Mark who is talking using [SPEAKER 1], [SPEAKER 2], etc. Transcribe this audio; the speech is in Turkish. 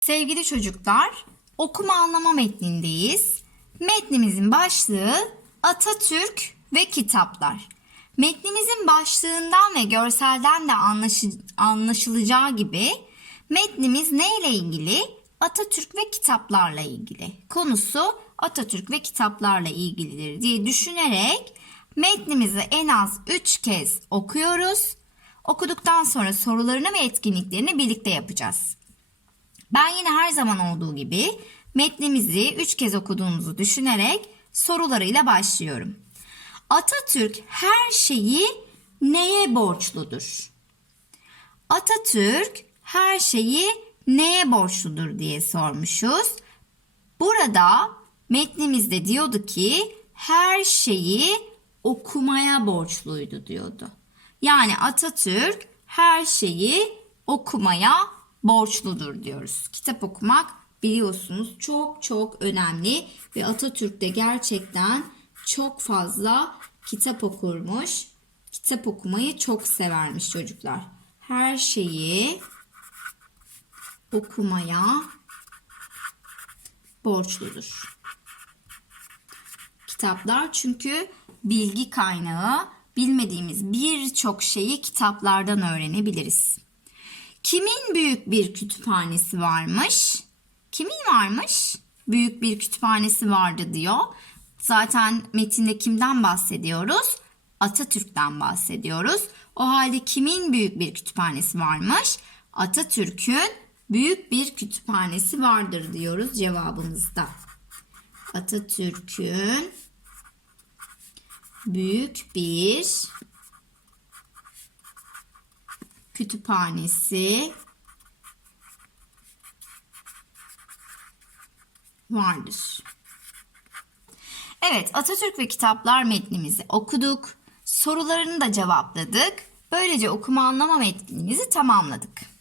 [SPEAKER 1] Sevgili çocuklar, okuma anlama metnindeyiz. Metnimizin başlığı Atatürk ve kitaplar. Metnimizin başlığından ve görselden de anlaşı- anlaşılacağı gibi metnimiz neyle ilgili? Atatürk ve kitaplarla ilgili. Konusu Atatürk ve kitaplarla ilgilidir diye düşünerek metnimizi en az 3 kez okuyoruz. Okuduktan sonra sorularını ve etkinliklerini birlikte yapacağız. Ben yine her zaman olduğu gibi metnimizi 3 kez okuduğumuzu düşünerek sorularıyla başlıyorum. Atatürk her şeyi neye borçludur? Atatürk her şeyi neye borçludur diye sormuşuz. Burada metnimizde diyordu ki her şeyi okumaya borçluydu diyordu. Yani Atatürk her şeyi okumaya borçludur diyoruz. Kitap okumak biliyorsunuz çok çok önemli ve Atatürk de gerçekten çok fazla kitap okurmuş. Kitap okumayı çok severmiş çocuklar. Her şeyi okumaya borçludur. Kitaplar çünkü bilgi kaynağı. Bilmediğimiz birçok şeyi kitaplardan öğrenebiliriz. Kimin büyük bir kütüphanesi varmış? Kimin varmış? Büyük bir kütüphanesi vardı diyor. Zaten metinde kimden bahsediyoruz? Atatürk'ten bahsediyoruz. O halde kimin büyük bir kütüphanesi varmış? Atatürk'ün büyük bir kütüphanesi vardır diyoruz cevabımızda. Atatürk'ün büyük bir kütüphanesi vardır. Evet, Atatürk ve Kitaplar metnimizi okuduk. Sorularını da cevapladık. Böylece okuma anlama metnimizi tamamladık.